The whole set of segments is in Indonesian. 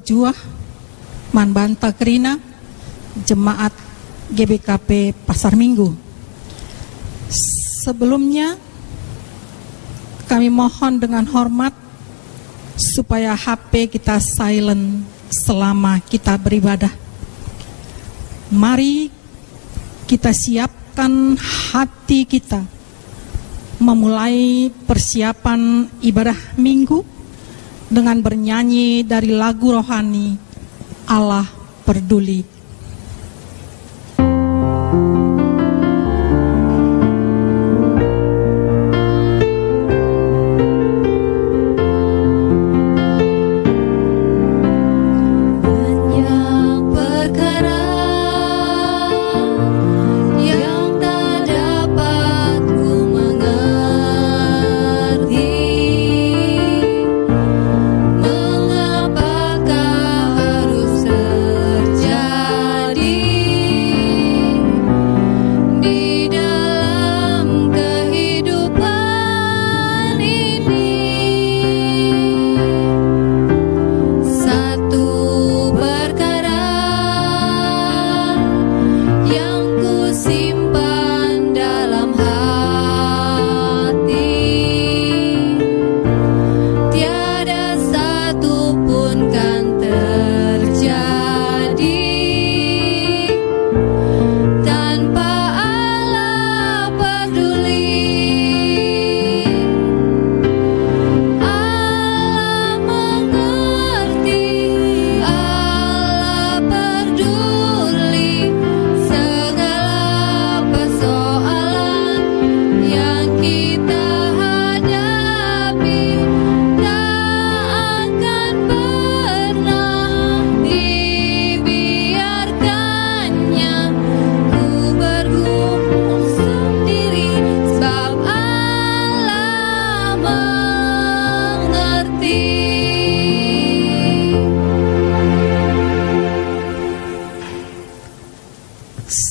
berjuah man banta kerina jemaat GBKP Pasar Minggu. Sebelumnya kami mohon dengan hormat supaya HP kita silent selama kita beribadah. Mari kita siapkan hati kita memulai persiapan ibadah minggu dengan bernyanyi dari lagu rohani Allah Peduli.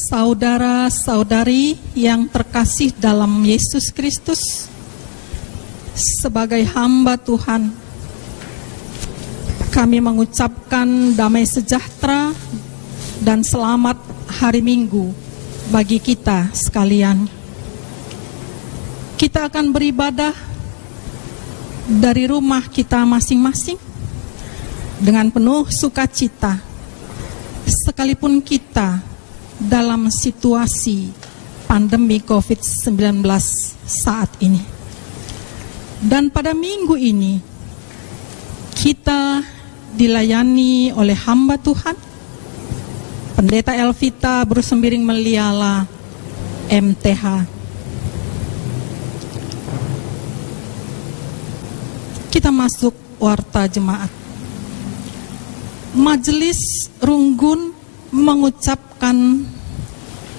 Saudara-saudari yang terkasih dalam Yesus Kristus, sebagai hamba Tuhan, kami mengucapkan damai sejahtera dan selamat hari Minggu bagi kita sekalian. Kita akan beribadah dari rumah kita masing-masing dengan penuh sukacita, sekalipun kita dalam situasi pandemi COVID-19 saat ini. Dan pada minggu ini kita dilayani oleh hamba Tuhan Pendeta Elvita Brusembiring Meliala MTH. Kita masuk warta jemaat. Majelis Runggun mengucapkan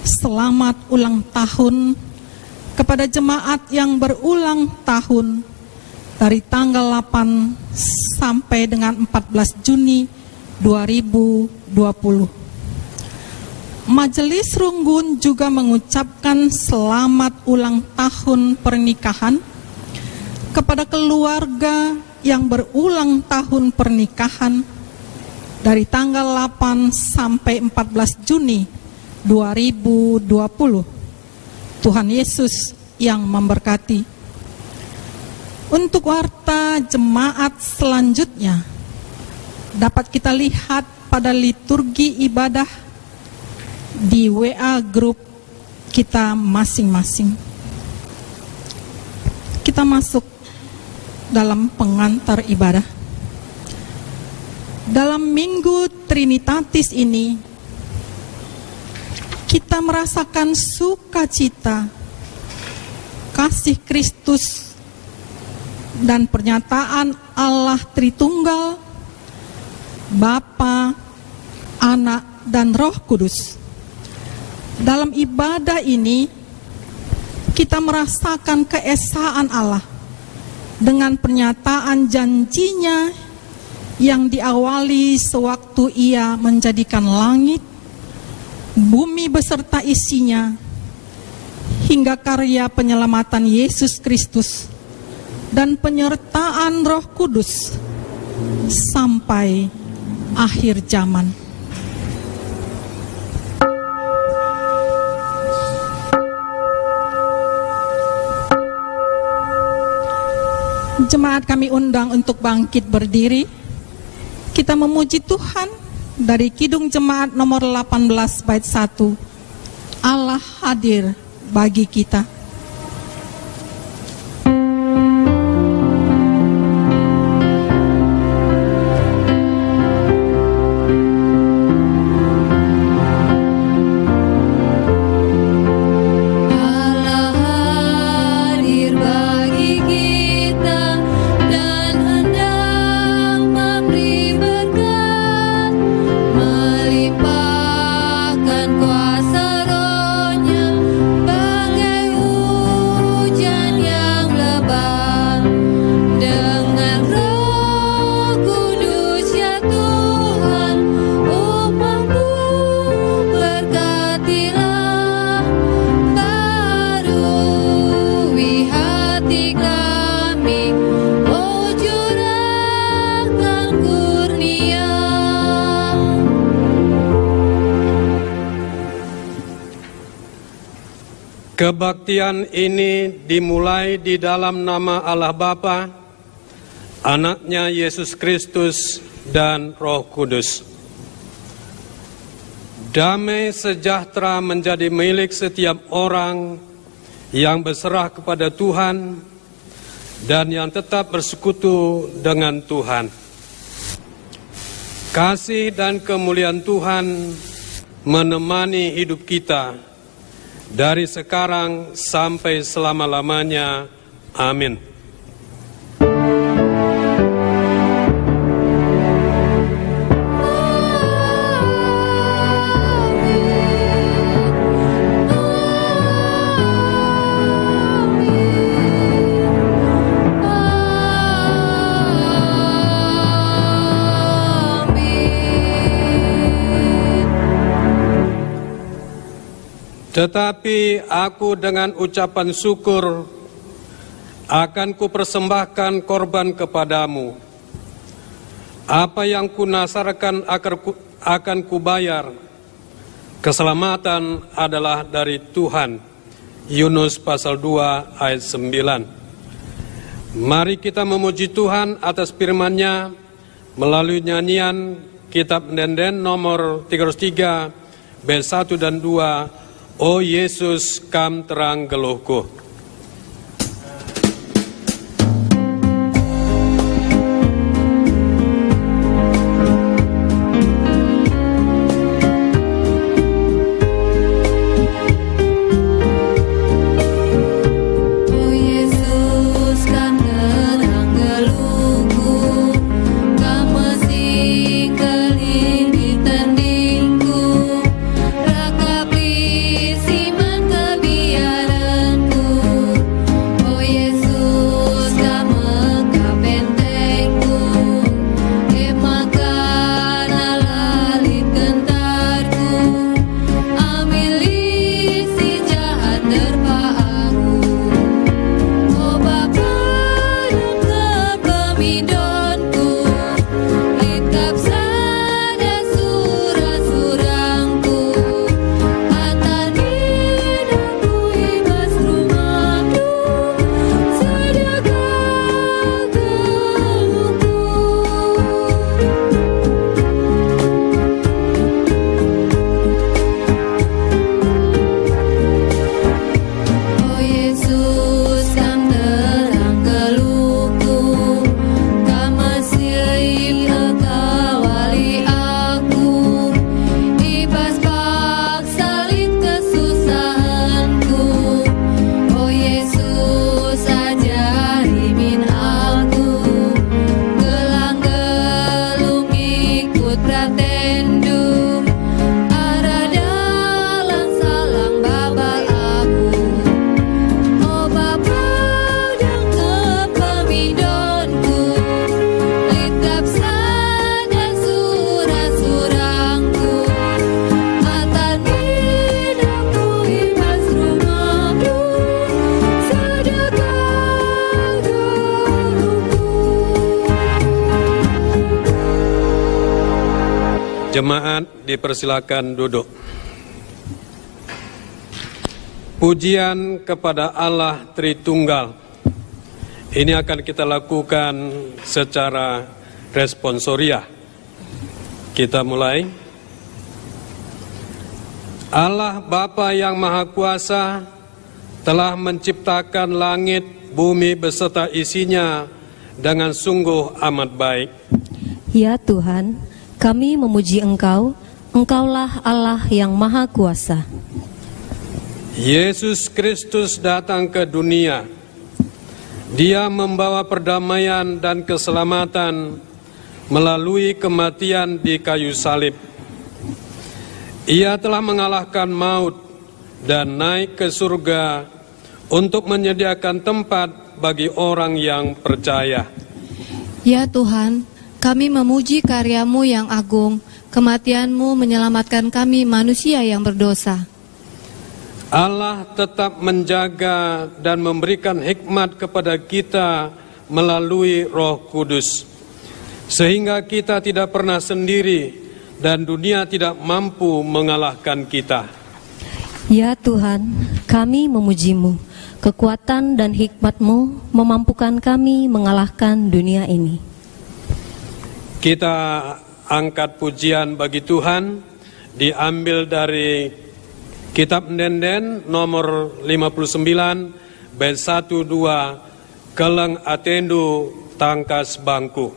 selamat ulang tahun kepada jemaat yang berulang tahun dari tanggal 8 sampai dengan 14 Juni 2020. Majelis Runggun juga mengucapkan selamat ulang tahun pernikahan kepada keluarga yang berulang tahun pernikahan dari tanggal 8 sampai 14 Juni 2020. Tuhan Yesus yang memberkati. Untuk warta jemaat selanjutnya dapat kita lihat pada liturgi ibadah di WA grup kita masing-masing. Kita masuk dalam pengantar ibadah. Dalam Minggu Trinitatis ini, kita merasakan sukacita, kasih Kristus, dan pernyataan Allah Tritunggal, Bapa, Anak, dan Roh Kudus. Dalam ibadah ini, kita merasakan keesaan Allah dengan pernyataan janjinya yang diawali sewaktu Ia menjadikan langit, bumi beserta isinya, hingga karya penyelamatan Yesus Kristus dan penyertaan Roh Kudus sampai akhir zaman. Jemaat kami undang untuk bangkit berdiri. Kita memuji Tuhan dari Kidung Jemaat nomor 18 bait 1. Allah hadir bagi kita. Kebaktian ini dimulai di dalam nama Allah Bapa, Anaknya Yesus Kristus, dan Roh Kudus. Damai sejahtera menjadi milik setiap orang yang berserah kepada Tuhan dan yang tetap bersekutu dengan Tuhan. Kasih dan kemuliaan Tuhan menemani hidup kita dari sekarang sampai selama-lamanya. Amin. Tetapi aku dengan ucapan syukur akan kupersembahkan korban kepadamu. Apa yang kunasarkan akan kubayar. Keselamatan adalah dari Tuhan. Yunus pasal 2 ayat 9. Mari kita memuji Tuhan atas firman-Nya melalui nyanyian Kitab Pendenden nomor 303 bait 1 dan 2. O Yesus, kam terang geluhku. Siman kebiaranku Jemaat dipersilakan duduk. Pujian kepada Allah Tritunggal. Ini akan kita lakukan secara responsoriah. Kita mulai. Allah Bapa yang Maha Kuasa telah menciptakan langit, bumi beserta isinya dengan sungguh amat baik. Ya Tuhan, kami memuji Engkau, Engkaulah Allah yang Maha Kuasa. Yesus Kristus datang ke dunia. Dia membawa perdamaian dan keselamatan melalui kematian di kayu salib. Ia telah mengalahkan maut dan naik ke surga untuk menyediakan tempat bagi orang yang percaya. Ya Tuhan, kami memuji karya-Mu yang agung, kematian-Mu menyelamatkan kami manusia yang berdosa. Allah tetap menjaga dan memberikan hikmat kepada kita melalui Roh Kudus, sehingga kita tidak pernah sendiri dan dunia tidak mampu mengalahkan kita. Ya Tuhan, kami memuji-Mu, kekuatan dan hikmat-Mu memampukan kami mengalahkan dunia ini. Kita angkat pujian bagi Tuhan, diambil dari Kitab Ndenden nomor 59, bait 1-2, Keleng Atendu Tangkas Bangku.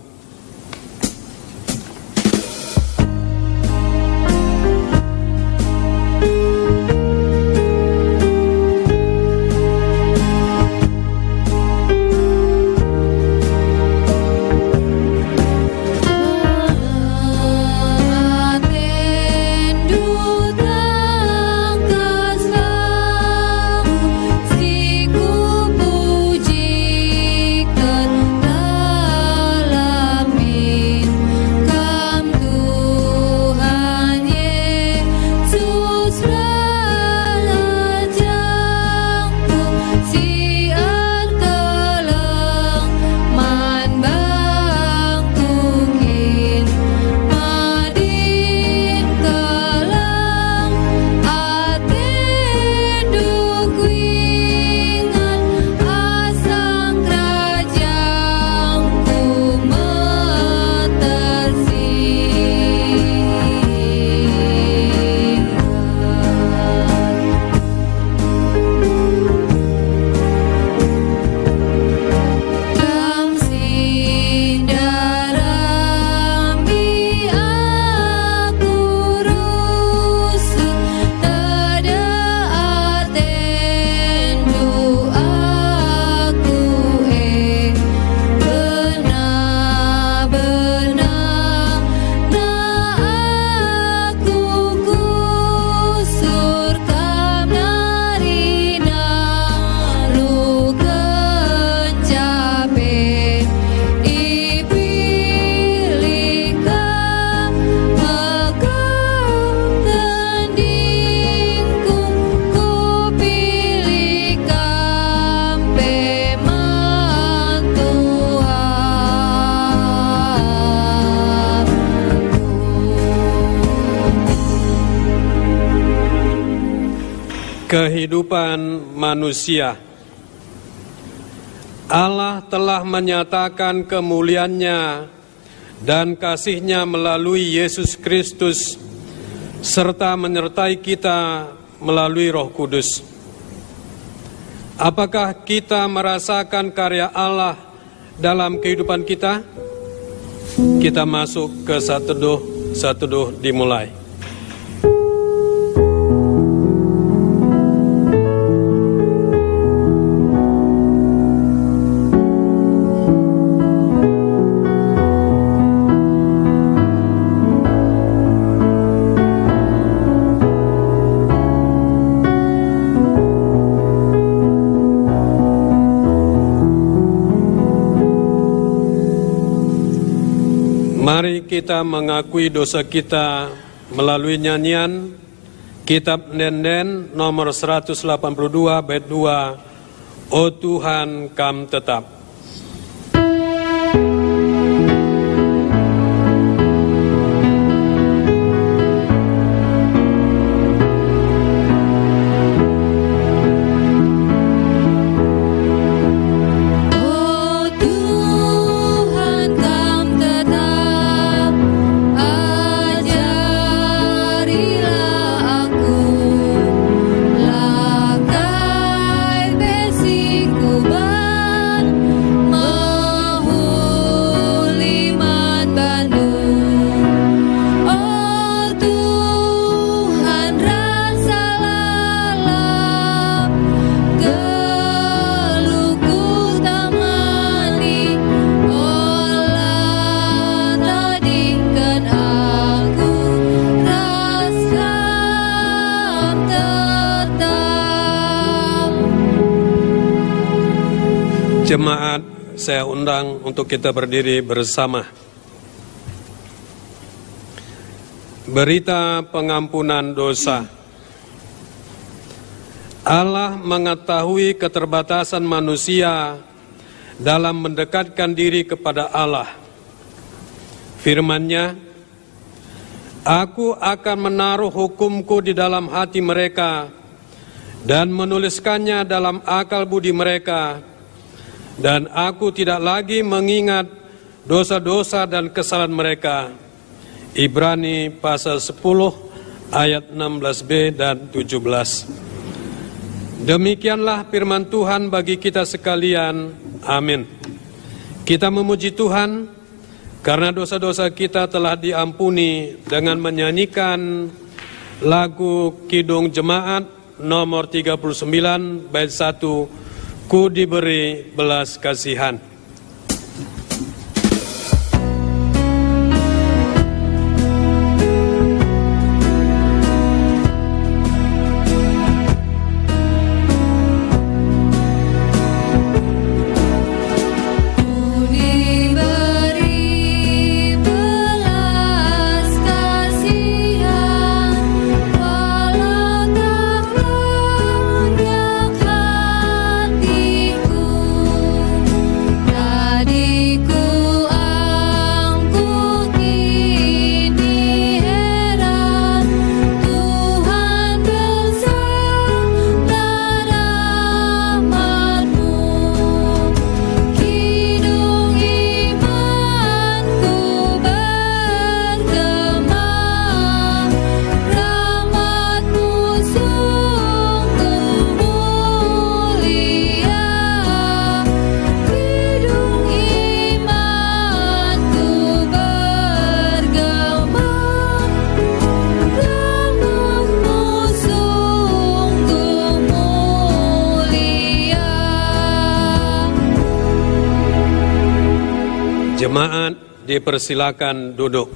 Kehidupan manusia. Allah telah menyatakan kemuliaan-Nya dan kasih-Nya melalui Yesus Kristus, serta menyertai kita melalui Roh Kudus. Apakah kita merasakan karya Allah dalam kehidupan kita? Kita masuk ke Sateduh dimulai. Mari kita mengakui dosa kita melalui nyanyian Kitab Ndenden nomor 182 bait 2, O Tuhan Kam Tetap. Jemaat, saya undang untuk kita berdiri bersama. Berita pengampunan dosa. Allah mengetahui keterbatasan manusia dalam mendekatkan diri kepada Allah. Firman-Nya, Aku akan menaruh hukum-Ku di dalam hati mereka dan menuliskannya dalam akal budi mereka, dan Aku tidak lagi mengingat dosa-dosa dan kesalahan mereka. Ibrani pasal 10 ayat 16b dan 17. Demikianlah firman Tuhan bagi kita sekalian. Amin. Kita memuji Tuhan karena dosa-dosa kita telah diampuni dengan menyanyikan lagu Kidung Jemaat nomor 39 bait 1, Ku diberi belas kasihan. Jemaat dipersilakan duduk.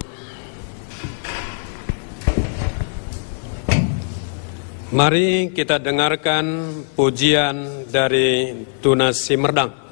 Mari kita dengarkan pujian dari Tunas Simerdang.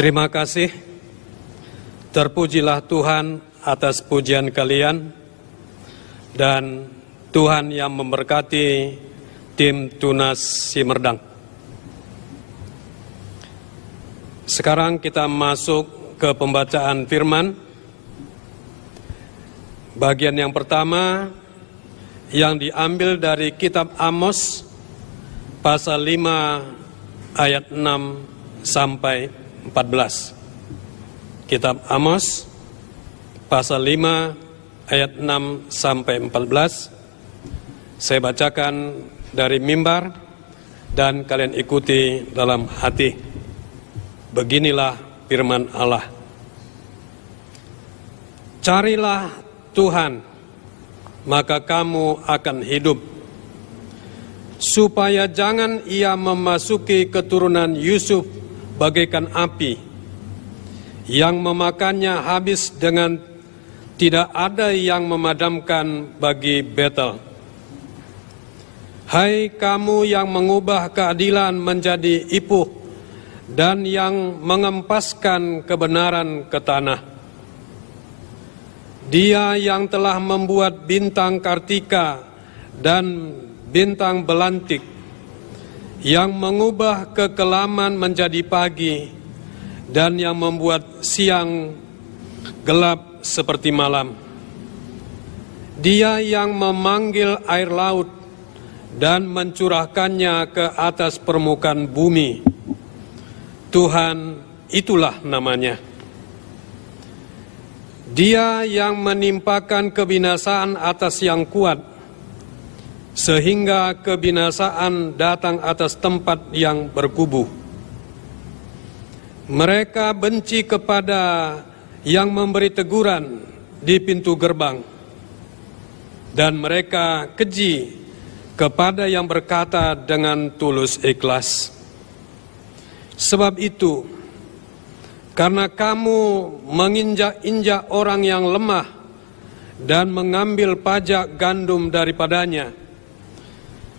Terima kasih. Terpujilah Tuhan atas pujian kalian, dan Tuhan yang memberkati tim Tunas Simerdang. Sekarang kita masuk ke pembacaan firman. Bagian yang pertama yang diambil dari kitab Amos pasal 5 ayat 6 sampai 14. Kitab Amos pasal 5 ayat 6 sampai 14. Saya bacakan dari mimbar dan kalian ikuti dalam hati. Beginilah firman Allah. Carilah Tuhan, maka kamu akan hidup, supaya jangan ia memasuki keturunan Yusuf bagaikan api, yang memakannya habis dengan tidak ada yang memadamkan bagi Betel. Hai kamu yang mengubah keadilan menjadi ipuh dan yang mengempaskan kebenaran ke tanah. Dia yang telah membuat bintang Kartika dan bintang belantik, yang mengubah kekelaman menjadi pagi, dan yang membuat siang gelap seperti malam. Dia yang memanggil air laut dan mencurahkannya ke atas permukaan bumi. Tuhan, itulah namanya. Dia yang menimpakan kebinasaan atas yang kuat, sehingga kebinasaan datang atas tempat yang berkubu. Mereka benci kepada yang memberi teguran di pintu gerbang, dan mereka keji kepada yang berkata dengan tulus ikhlas. Sebab itu, karena kamu menginjak-injak orang yang lemah dan mengambil pajak gandum daripadanya,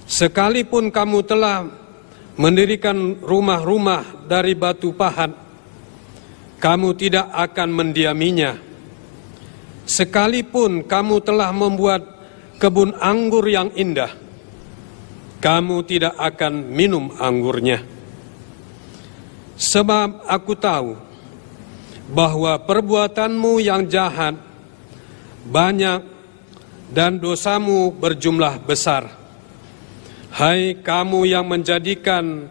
sekalipun kamu telah mendirikan rumah-rumah dari batu pahat, kamu tidak akan mendiaminya. Sekalipun kamu telah membuat kebun anggur yang indah, kamu tidak akan minum anggurnya. Sebab aku tahu bahwa perbuatanmu yang jahat banyak dan dosamu berjumlah besar. Hai kamu yang menjadikan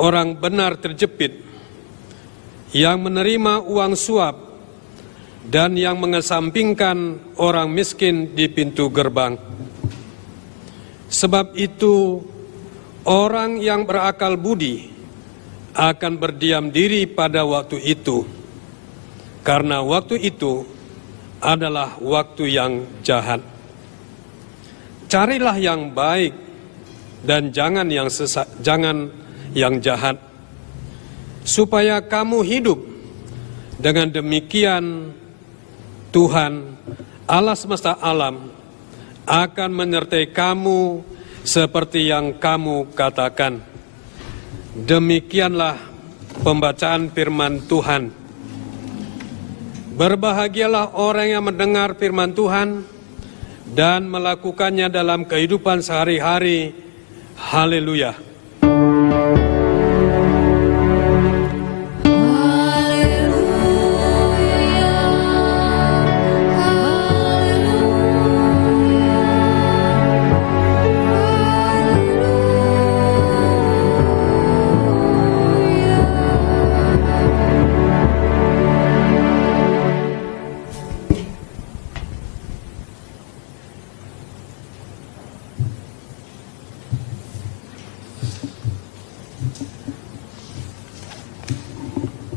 orang benar terjepit, yang menerima uang suap, dan yang mengesampingkan orang miskin di pintu gerbang. Sebab itu, orang yang berakal budi akan berdiam diri pada waktu itu, karena waktu itu adalah waktu yang jahat. Carilah yang baik dan jangan yang jahat, supaya kamu hidup. Dengan demikian Tuhan Allah semesta alam akan menyertai kamu seperti yang kamu katakan. Demikianlah pembacaan firman Tuhan. Berbahagialah orang yang mendengar firman Tuhan dan melakukannya dalam kehidupan sehari-hari. Haleluya.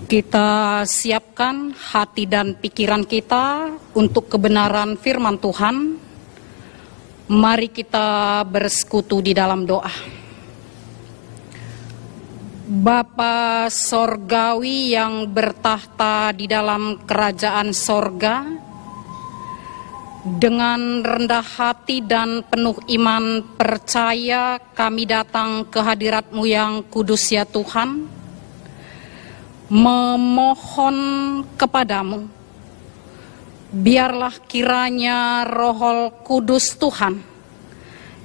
Kita siapkan hati dan pikiran kita untuk kebenaran firman Tuhan. Mari kita bersekutu di dalam doa. Bapa Sorgawi yang bertahta di dalam kerajaan sorga, dengan rendah hati dan penuh iman percaya kami datang ke hadirat-Mu yang kudus ya Tuhan, memohon kepadamu, biarlah kiranya Roh Kudus Tuhan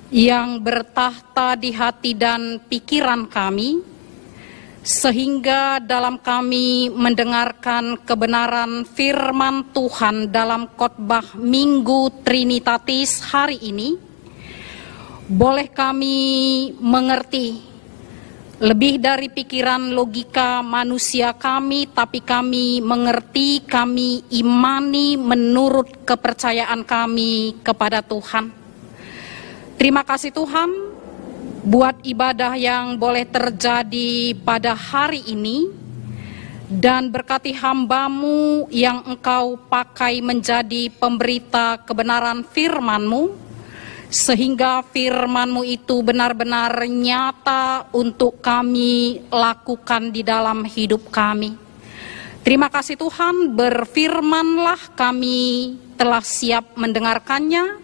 yang bertahta di hati dan pikiran kami, sehingga dalam kami mendengarkan kebenaran firman Tuhan dalam khotbah Minggu Trinitatis hari ini, boleh kami mengerti lebih dari pikiran logika manusia kami, tapi kami mengerti, kami imani menurut kepercayaan kami kepada Tuhan. Terima kasih Tuhan buat ibadah yang boleh terjadi pada hari ini, dan berkati hamba-Mu yang Engkau pakai menjadi pemberita kebenaran firman-Mu, sehingga firman-Mu itu benar-benar nyata untuk kami lakukan di dalam hidup kami. Terima kasih Tuhan, berfirmanlah, kami telah siap mendengarkannya.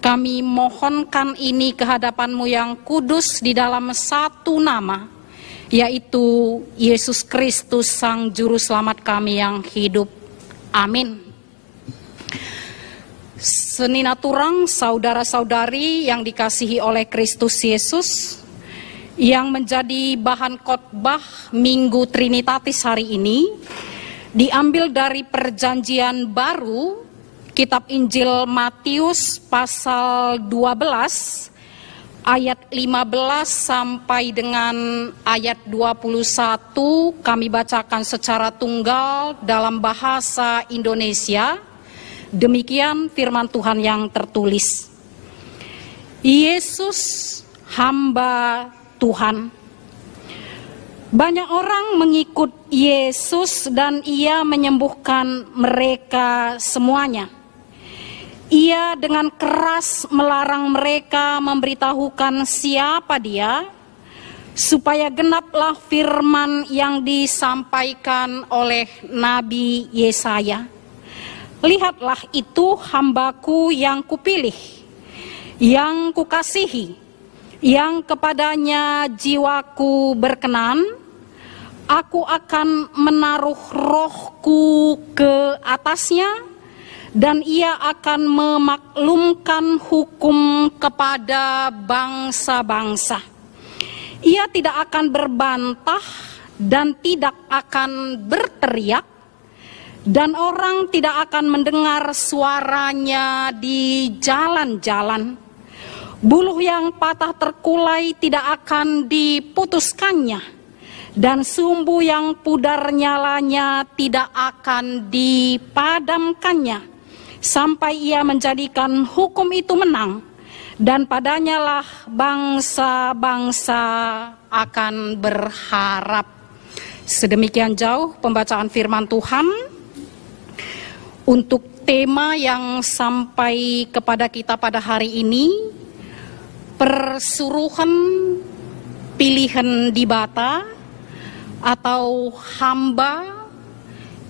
Kami mohonkan ini ke hadapan-Mu yang kudus di dalam satu nama, yaitu Yesus Kristus Sang Juru Selamat kami yang hidup. Amin. Seninaturang, saudara-saudari yang dikasihi oleh Kristus Yesus, yang menjadi bahan khotbah Minggu Trinitatis hari ini, diambil dari Perjanjian Baru, Kitab Injil Matius pasal 12 ayat 15 sampai dengan ayat 21, kami bacakan secara tunggal dalam bahasa Indonesia. Demikian firman Tuhan yang tertulis. Yesus, hamba Tuhan. Banyak orang mengikut Yesus dan Ia menyembuhkan mereka semuanya. Ia dengan keras melarang mereka memberitahukan siapa Dia, supaya genaplah firman yang disampaikan oleh Nabi Yesaya. Lihatlah, itu hambaku yang kupilih, yang kukasihi, yang kepadanya jiwaku berkenan. Aku akan menaruh rohku ke atasnya, dan ia akan memaklumkan hukum kepada bangsa-bangsa. Ia tidak akan berbantah dan tidak akan berteriak, dan orang tidak akan mendengar suaranya di jalan-jalan. Buluh yang patah terkulai tidak akan diputuskannya, dan sumbu yang pudar nyalanya tidak akan dipadamkannya, sampai Ia menjadikan hukum itu menang, dan padanya lah bangsa-bangsa akan berharap. Sedemikian jauh pembacaan firman Tuhan. Untuk tema yang sampai kepada kita pada hari ini, persuruhan pilihan dibata atau hamba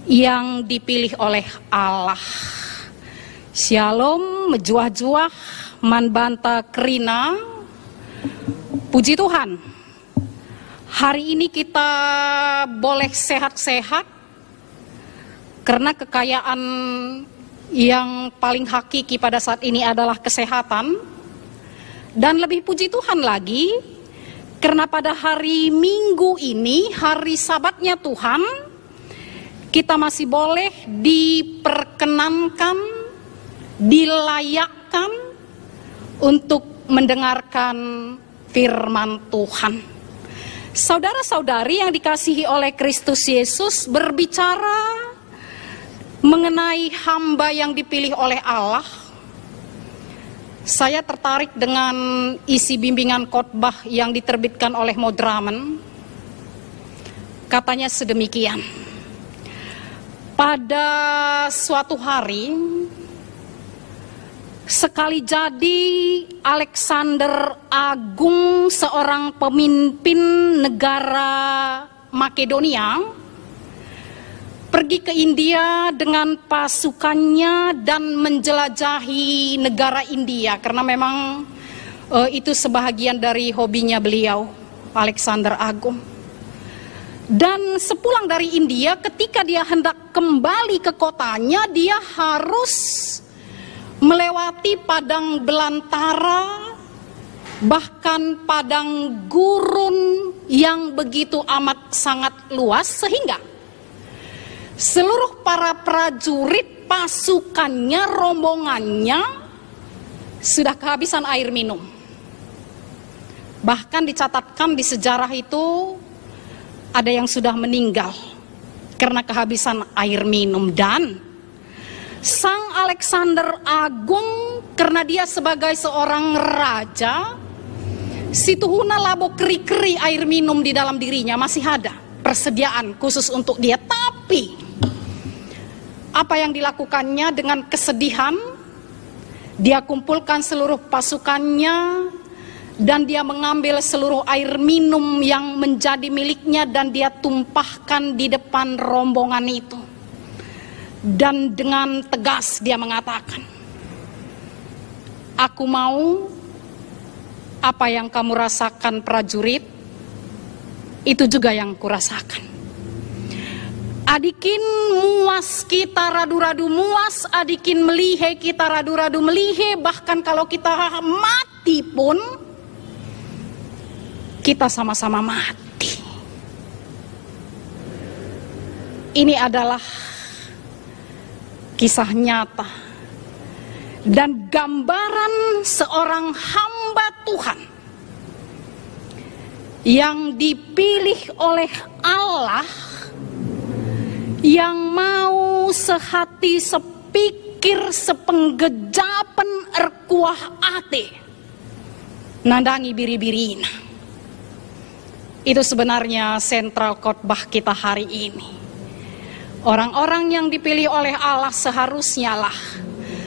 yang dipilih oleh Allah. Shalom, mejuah-juah, manbanta kerina. Puji Tuhan, hari ini kita boleh sehat-sehat, karena kekayaan yang paling hakiki pada saat ini adalah kesehatan. Dan lebih puji Tuhan lagi, karena pada hari Minggu ini, hari Sabatnya Tuhan, kita masih boleh diperkenankan, dilayakkan untuk mendengarkan firman Tuhan. Saudara-saudari yang dikasihi oleh Kristus Yesus, berbicara mengenai hamba yang dipilih oleh Allah, saya tertarik dengan isi bimbingan khotbah yang diterbitkan oleh Modramen. Katanya sedemikian. Pada suatu hari, sekali jadi Alexander Agung, seorang pemimpin negara Makedonia, pergi ke India dengan pasukannya dan menjelajahi negara India, karena memang itu sebahagian dari hobinya beliau, Alexander Agung. Dan sepulang dari India, ketika dia hendak kembali ke kotanya, dia harus melewati padang belantara, bahkan padang gurun yang begitu amat sangat luas, sehingga seluruh para prajurit pasukannya, rombongannya sudah kehabisan air minum. Bahkan dicatatkan di sejarah itu ada yang sudah meninggal karena kehabisan air minum. Dan Sang Alexander Agung, karena dia sebagai seorang raja, situhuna labo keri-keri air minum di dalam dirinya, masih ada persediaan khusus untuk dia. Tapi apa yang dilakukannya dengan kesedihan, dia kumpulkan seluruh pasukannya dan dia mengambil seluruh air minum yang menjadi miliknya dan dia tumpahkan di depan rombongan itu. Dan dengan tegas dia mengatakan, "Aku mau apa yang kamu rasakan prajurit, itu juga yang kurasakan. Adikin muas kita radu-radu muas, adikin melihe kita radu-radu melihe, bahkan kalau kita mati pun, kita sama-sama mati." Ini adalah kisah nyata dan gambaran seorang hamba Tuhan yang dipilih oleh Allah, yang mau sehati sepikir sepenggejapan erkuah ate nandangi biri-birina. Itu sebenarnya sentral khotbah kita hari ini. Orang-orang yang dipilih oleh Allah seharusnya lah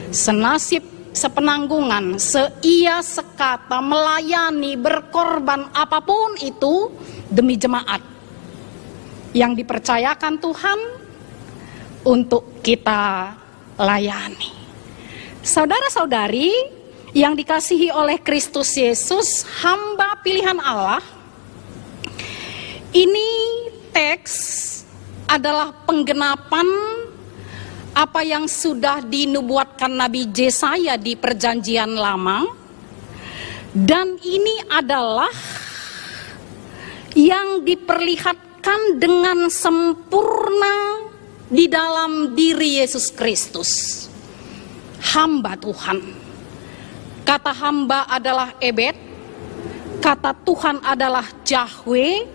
senasib, sepenanggungan, seia sekata, melayani, berkorban apapun itu demi jemaat yang dipercayakan Tuhan untuk kita layani. Saudara-saudari yang dikasihi oleh Kristus Yesus, hamba pilihan Allah, ini teks adalah penggenapan apa yang sudah dinubuatkan Nabi Yesaya di Perjanjian Lama. Dan ini adalah yang diperlihatkan dengan sempurna di dalam diri Yesus Kristus, hamba Tuhan. Kata hamba adalah Ebed, kata Tuhan adalah Yahweh.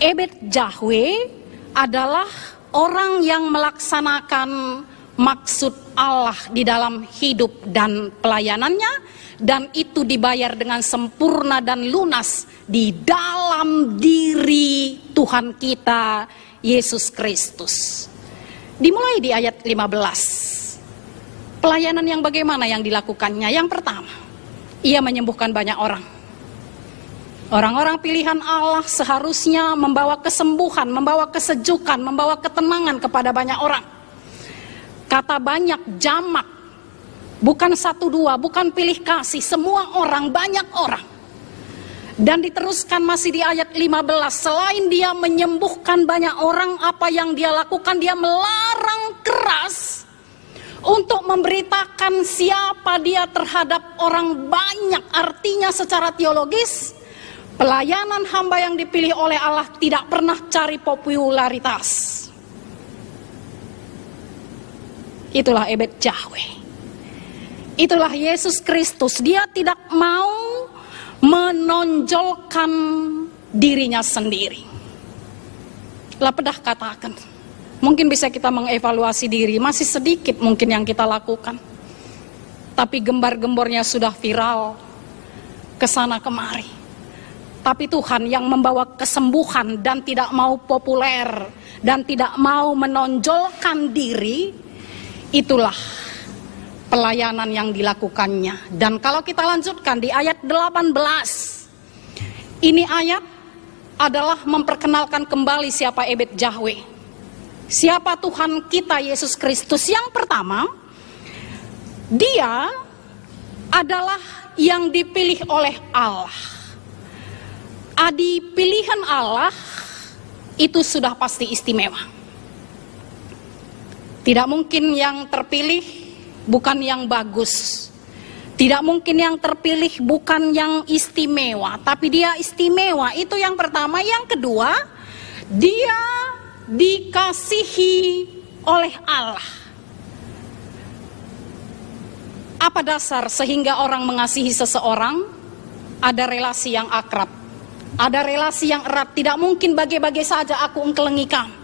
Ebed Yahweh adalah orang yang melaksanakan maksud Allah di dalam hidup dan pelayanannya, dan itu dibayar dengan sempurna dan lunas di dalam diri Tuhan kita Yesus Kristus. Dimulai di ayat 15. Pelayanan yang bagaimana yang dilakukannya? Yang pertama, ia menyembuhkan banyak orang. Orang-orang pilihan Allah seharusnya membawa kesembuhan, membawa kesejukan, membawa ketenangan kepada banyak orang. Kata banyak jamak, bukan satu dua, bukan pilih kasih, semua orang, banyak orang. Dan diteruskan masih di ayat 15, selain dia menyembuhkan banyak orang, apa yang dia lakukan? Dia melarang keras untuk memberitakan siapa dia terhadap orang banyak. Artinya secara teologis, pelayanan hamba yang dipilih oleh Allah tidak pernah cari popularitas. Itulah Ebed Yahweh. Itulah Yesus Kristus. Dia tidak mau menonjolkan dirinya sendiri. Lapedah katakan, mungkin bisa kita mengevaluasi diri, masih sedikit mungkin yang kita lakukan. Tapi gembar-gembornya sudah viral kesana kemari. Tapi Tuhan yang membawa kesembuhan dan tidak mau populer dan tidak mau menonjolkan diri, itulah pelayanan yang dilakukannya. Dan kalau kita lanjutkan di ayat 18, ini ayat adalah memperkenalkan kembali siapa Ebed Yahweh, siapa Tuhan kita Yesus Kristus. Yang pertama, dia adalah yang dipilih oleh Allah. Adi pilihan Allah itu sudah pasti istimewa. Tidak mungkin yang terpilih bukan yang bagus. Tidak mungkin yang terpilih bukan yang istimewa, tapi dia istimewa. Itu yang pertama. Yang kedua, dia dikasihi oleh Allah. Apa dasar sehingga orang mengasihi seseorang? Ada relasi yang akrab, ada relasi yang erat. Tidak mungkin bagai-bagai saja aku engkelengi kamu.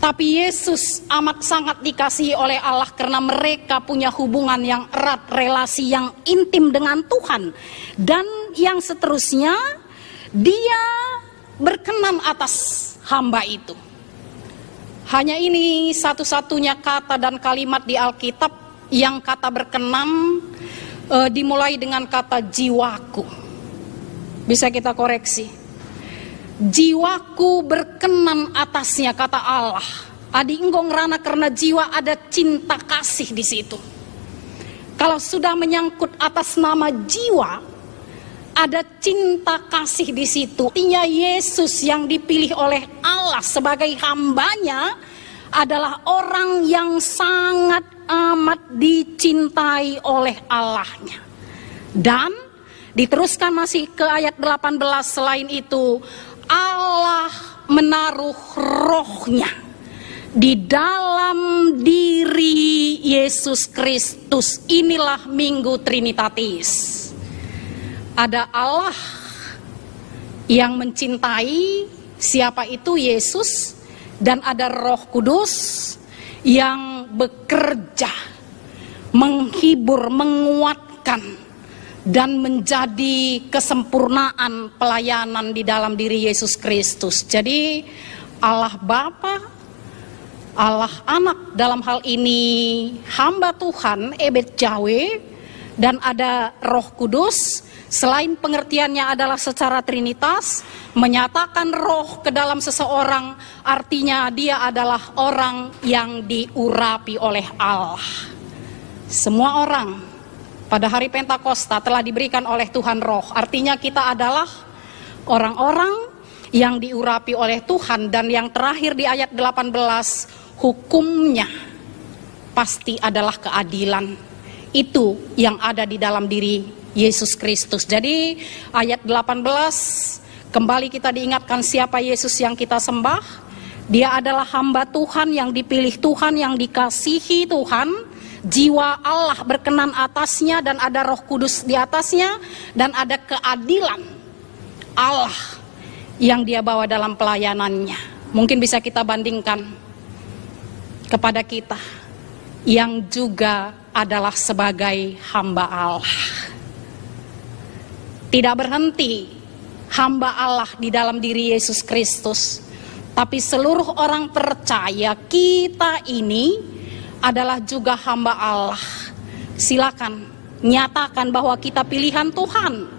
Tapi Yesus amat sangat dikasihi oleh Allah karena mereka punya hubungan yang erat, relasi yang intim dengan Tuhan. Dan yang seterusnya, dia berkenan atas hamba itu. Hanya ini satu-satunya kata dan kalimat di Alkitab yang kata berkenan dimulai dengan kata jiwaku. Bisa kita koreksi. Jiwaku berkenan atasnya, kata Allah. Adi enggong rana karena jiwa ada cinta kasih di situ. Kalau sudah menyangkut atas nama jiwa, ada cinta kasih di situ. Artinya Yesus yang dipilih oleh Allah sebagai hambanya adalah orang yang sangat amat dicintai oleh Allahnya. Dan diteruskan masih ke ayat 18, selain itu Allah menaruh rohnya di dalam diri Yesus Kristus. Inilah Minggu Trinitatis. Ada Allah yang mencintai, siapa itu? Yesus. Dan ada Roh Kudus yang bekerja, menghibur, menguatkan, dan menjadi kesempurnaan pelayanan di dalam diri Yesus Kristus. Jadi Allah Bapa, Allah Anak, dalam hal ini hamba Tuhan Ebed Jawe, dan ada Roh Kudus. Selain pengertiannya adalah secara Trinitas, menyatakan roh ke dalam seseorang, artinya dia adalah orang yang diurapi oleh Allah. Semua orang pada hari Pentakosta telah diberikan oleh Tuhan roh. Artinya kita adalah orang-orang yang diurapi oleh Tuhan. Dan yang terakhir di ayat 18, hukumnya pasti adalah keadilan. Itu yang ada di dalam diri Yesus Kristus. Jadi ayat 18, kembali kita diingatkan siapa Yesus yang kita sembah. Dia adalah hamba Tuhan yang dipilih Tuhan, yang dikasihi Tuhan. Jiwa Allah berkenan atasnya dan ada Roh Kudus di atasnya. Dan ada keadilan Allah yang dia bawa dalam pelayanannya. Mungkin bisa kita bandingkan kepada kita yang juga adalah sebagai hamba Allah. Tidak berhenti hamba Allah di dalam diri Yesus Kristus, tapi seluruh orang percaya kita ini adalah juga hamba Allah. Silakan nyatakan bahwa kita pilihan Tuhan,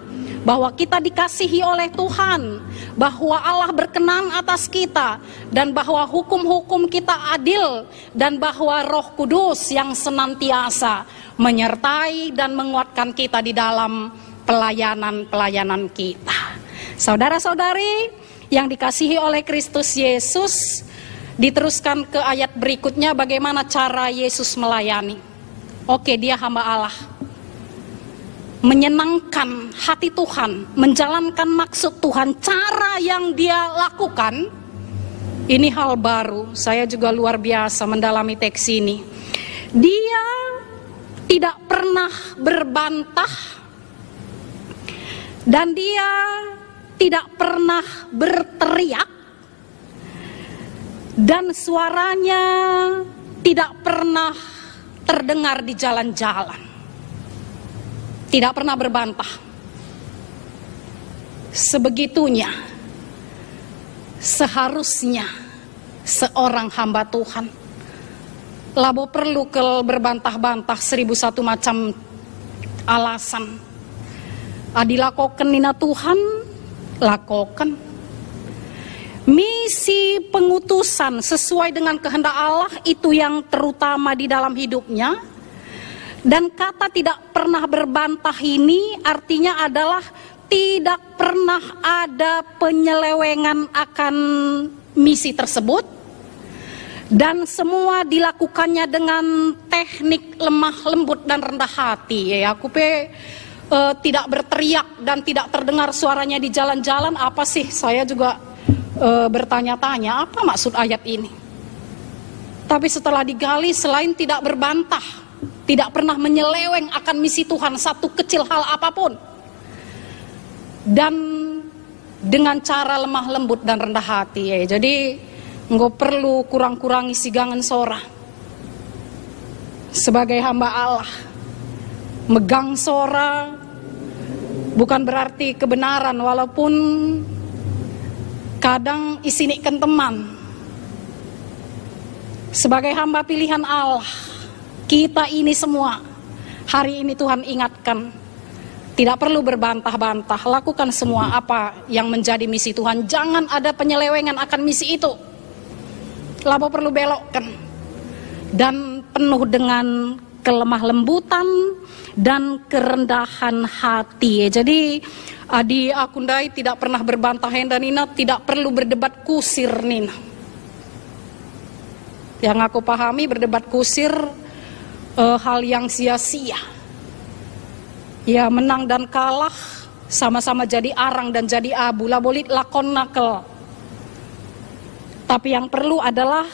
bahwa kita dikasihi oleh Tuhan, bahwa Allah berkenan atas kita, dan bahwa hukum-hukum kita adil, dan bahwa Roh Kudus yang senantiasa menyertai dan menguatkan kita di dalam pelayanan-pelayanan kita. Saudara-saudari yang dikasihi oleh Kristus Yesus, diteruskan ke ayat berikutnya bagaimana cara Yesus melayani. Oke, dia hamba Allah, menyenangkan hati Tuhan, menjalankan maksud Tuhan. Cara yang dia lakukan, ini hal baru. Saya juga luar biasa mendalami teks ini. Dia tidak pernah berbantah, dan dia tidak pernah berteriak, dan suaranya tidak pernah terdengar di jalan-jalan. Tidak pernah berbantah. Sebegitunya seharusnya seorang hamba Tuhan. Labo perlu ke berbantah-bantah 1001 macam alasan. Adilakoken nina Tuhan, lakoken. Misi pengutusan sesuai dengan kehendak Allah itu yang terutama di dalam hidupnya. Dan kata tidak pernah berbantah ini artinya adalah tidak pernah ada penyelewengan akan misi tersebut, dan semua dilakukannya dengan teknik lemah lembut dan rendah hati. Yaakube tidak berteriak dan tidak terdengar suaranya di jalan-jalan. Apa sih? Saya juga bertanya-tanya apa maksud ayat ini. Tapi setelah digali, selain tidak berbantah, tidak pernah menyeleweng akan misi Tuhan satu kecil hal apapun, dan dengan cara lemah lembut dan rendah hati. Jadi nggak perlu kurang-kurangi sigangan sora. Sebagai hamba Allah, megang sora bukan berarti kebenaran, walaupun kadang isinikan teman. Sebagai hamba pilihan Allah, kita ini semua hari ini Tuhan ingatkan, tidak perlu berbantah-bantah, lakukan semua apa yang menjadi misi Tuhan. Jangan ada penyelewengan akan misi itu. Labo perlu belokkan, dan penuh dengan kelemah lembutan dan kerendahan hati. Jadi Adi Akundai tidak pernah berbantah dan Nina tidak perlu berdebat kusir Nina. Yang aku pahami berdebat kusir hal yang sia-sia. Ya, menang dan kalah sama-sama jadi arang dan jadi abu, labolit lakon nakel. Tapi yang perlu adalah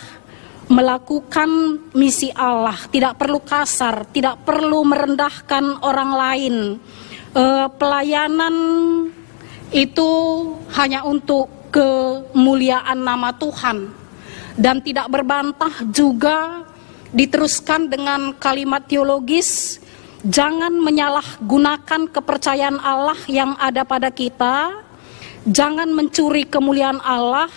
melakukan misi Allah, tidak perlu kasar, tidak perlu merendahkan orang lain. Pelayanan itu hanya untuk kemuliaan nama Tuhan, dan tidak berbantah juga diteruskan dengan kalimat teologis, jangan menyalahgunakan kepercayaan Allah yang ada pada kita, jangan mencuri kemuliaan Allah,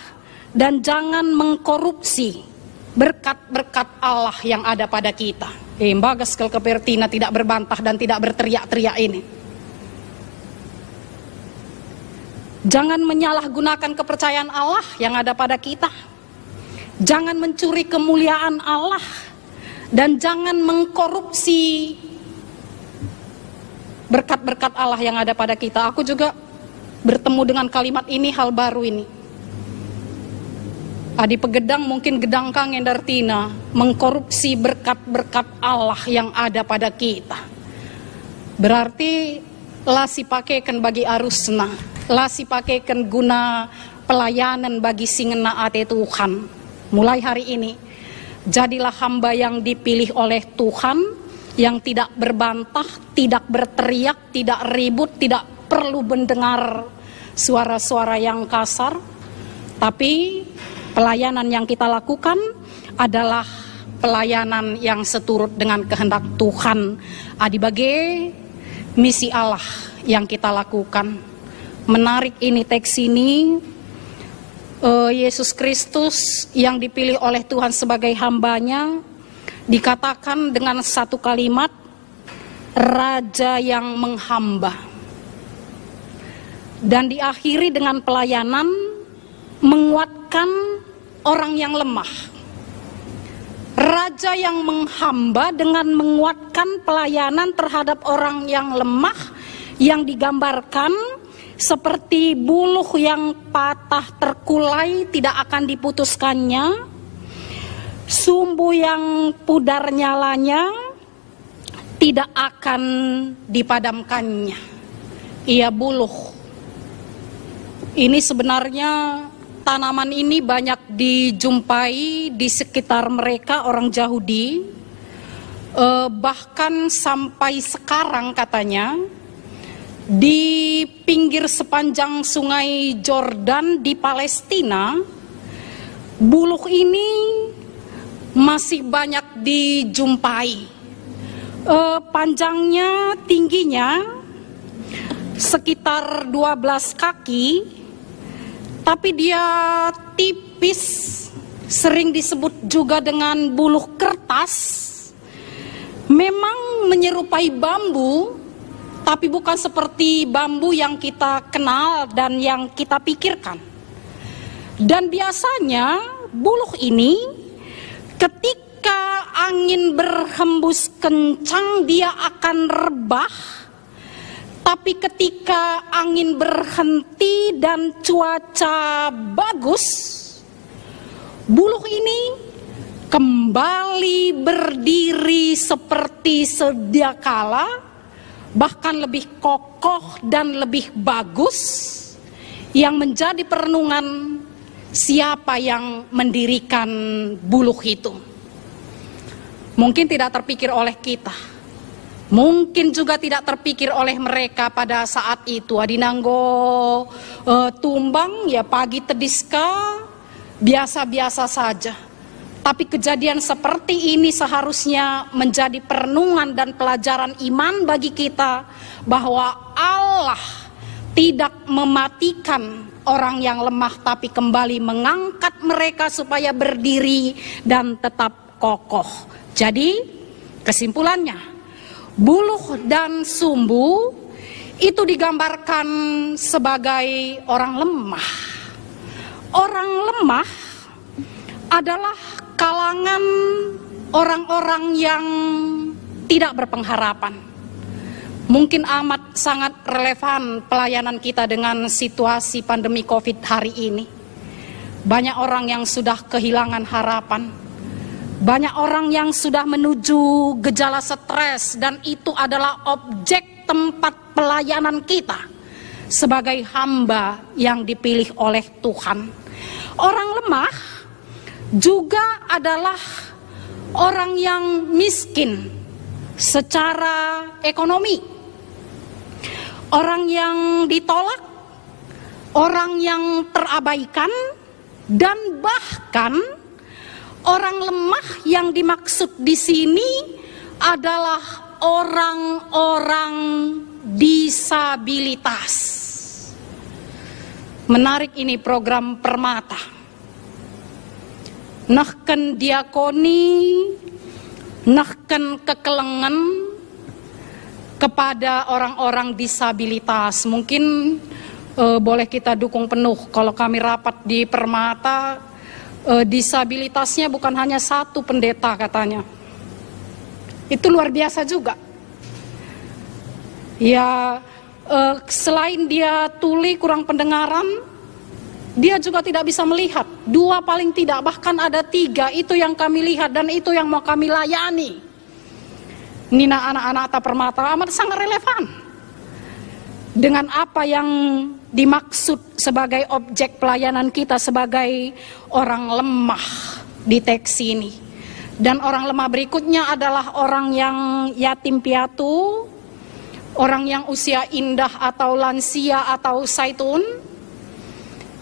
dan jangan mengkorupsi berkat-berkat Allah yang ada pada kita. Bagas kepertina tidak berbantah dan tidak berteriak-teriak ini. Jangan menyalahgunakan kepercayaan Allah yang ada pada kita. Jangan mencuri kemuliaan Allah, dan jangan mengkorupsi berkat-berkat Allah yang ada pada kita. Aku juga bertemu dengan kalimat ini, hal baru ini. Adi Pegedang mungkin gedang kang endartina, mengkorupsi berkat-berkat Allah yang ada pada kita. Berarti lasi pakaikan bagi arusna, lasi pakaikan guna pelayanan bagi singena ate Tuhan. Mulai hari ini, jadilah hamba yang dipilih oleh Tuhan, yang tidak berbantah, tidak berteriak, tidak ribut, tidak perlu mendengar suara-suara yang kasar. Tapi pelayanan yang kita lakukan adalah pelayanan yang seturut dengan kehendak Tuhan. Adibage misi Allah yang kita lakukan. Menarik ini teks ini, Yesus Kristus yang dipilih oleh Tuhan sebagai hambanya dikatakan dengan satu kalimat, Raja yang menghamba. Dan diakhiri dengan pelayanan menguatkan orang yang lemah. Raja yang menghamba dengan menguatkan pelayanan terhadap orang yang lemah, yang digambarkan seperti buluh yang patah terkulai tidak akan diputuskannya, sumbu yang pudar nyalanya tidak akan dipadamkannya. Ia buluh. Ini sebenarnya tanaman ini banyak dijumpai di sekitar mereka orang Yahudi, bahkan sampai sekarang katanya di pinggir sepanjang sungai Jordan di Palestina, buluh ini masih banyak dijumpai. Panjangnya, tingginya sekitar 12 kaki, tapi dia tipis, sering disebut juga dengan buluh kertas. Memang menyerupai bambu, tapi bukan seperti bambu yang kita kenal dan yang kita pikirkan. Dan biasanya buluh ini ketika angin berhembus kencang dia akan rebah, Tapi ketika angin berhenti dan cuaca bagus, buluh ini kembali berdiri seperti sedia kala, bahkan lebih kokoh dan lebih bagus, yang menjadi perenungan siapa yang mendirikan buluh itu. Mungkin tidak terpikir oleh kita, mungkin juga tidak terpikir oleh mereka pada saat itu. Adinanggo tumbang ya pagi tediska biasa-biasa saja. Tapi kejadian seperti ini seharusnya menjadi perenungan dan pelajaran iman bagi kita, bahwa Allah tidak mematikan orang yang lemah, tapi kembali mengangkat mereka supaya berdiri dan tetap kokoh. Jadi kesimpulannya, buluh dan sumbu itu digambarkan sebagai orang lemah. Orang lemah adalah kalangan orang-orang yang tidak berpengharapan. Mungkin amat sangat relevan pelayanan kita dengan situasi pandemi COVID hari ini. Banyak orang yang sudah kehilangan harapan. Banyak orang yang sudah menuju gejala stres, dan itu adalah objek tempat pelayanan kita sebagai hamba yang dipilih oleh Tuhan. Orang lemah juga adalah orang yang miskin secara ekonomi, orang yang ditolak, orang yang terabaikan, dan bahkan orang lemah yang dimaksud di sini adalah orang-orang disabilitas. Menarik ini program Permata. Nahken diakoni, nahken kekelengan kepada orang-orang disabilitas. Mungkin boleh kita dukung penuh kalau kami rapat di Permata. Disabilitasnya bukan hanya satu pendeta katanya. Itu luar biasa juga. Ya, selain dia tuli kurang pendengaran, dia juga tidak bisa melihat. 2 paling tidak, bahkan ada 3. Itu yang kami lihat dan itu yang mau kami layani. Nina anak-anak ta Permata amat sangat relevan dengan apa yang dimaksud sebagai objek pelayanan kita sebagai orang lemah di teks ini. Dan orang lemah berikutnya adalah orang yang yatim piatu, orang yang usia indah atau lansia atau saitun.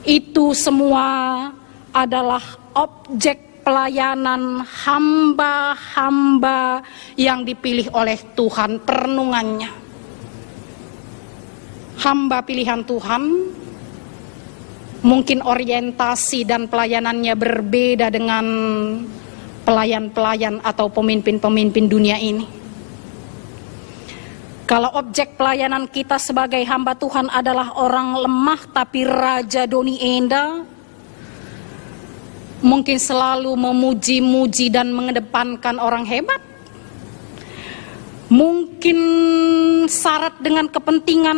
Itu semua adalah objek pelayanan hamba-hamba yang dipilih oleh Tuhan, perenungannya. Hamba pilihan Tuhan, mungkin orientasi dan pelayanannya berbeda dengan pelayan-pelayan atau pemimpin-pemimpin dunia ini. Kalau objek pelayanan kita sebagai hamba Tuhan adalah orang lemah tapi Raja Doni Enda, mungkin selalu memuji-muji dan mengedepankan orang hebat. Mungkin syarat dengan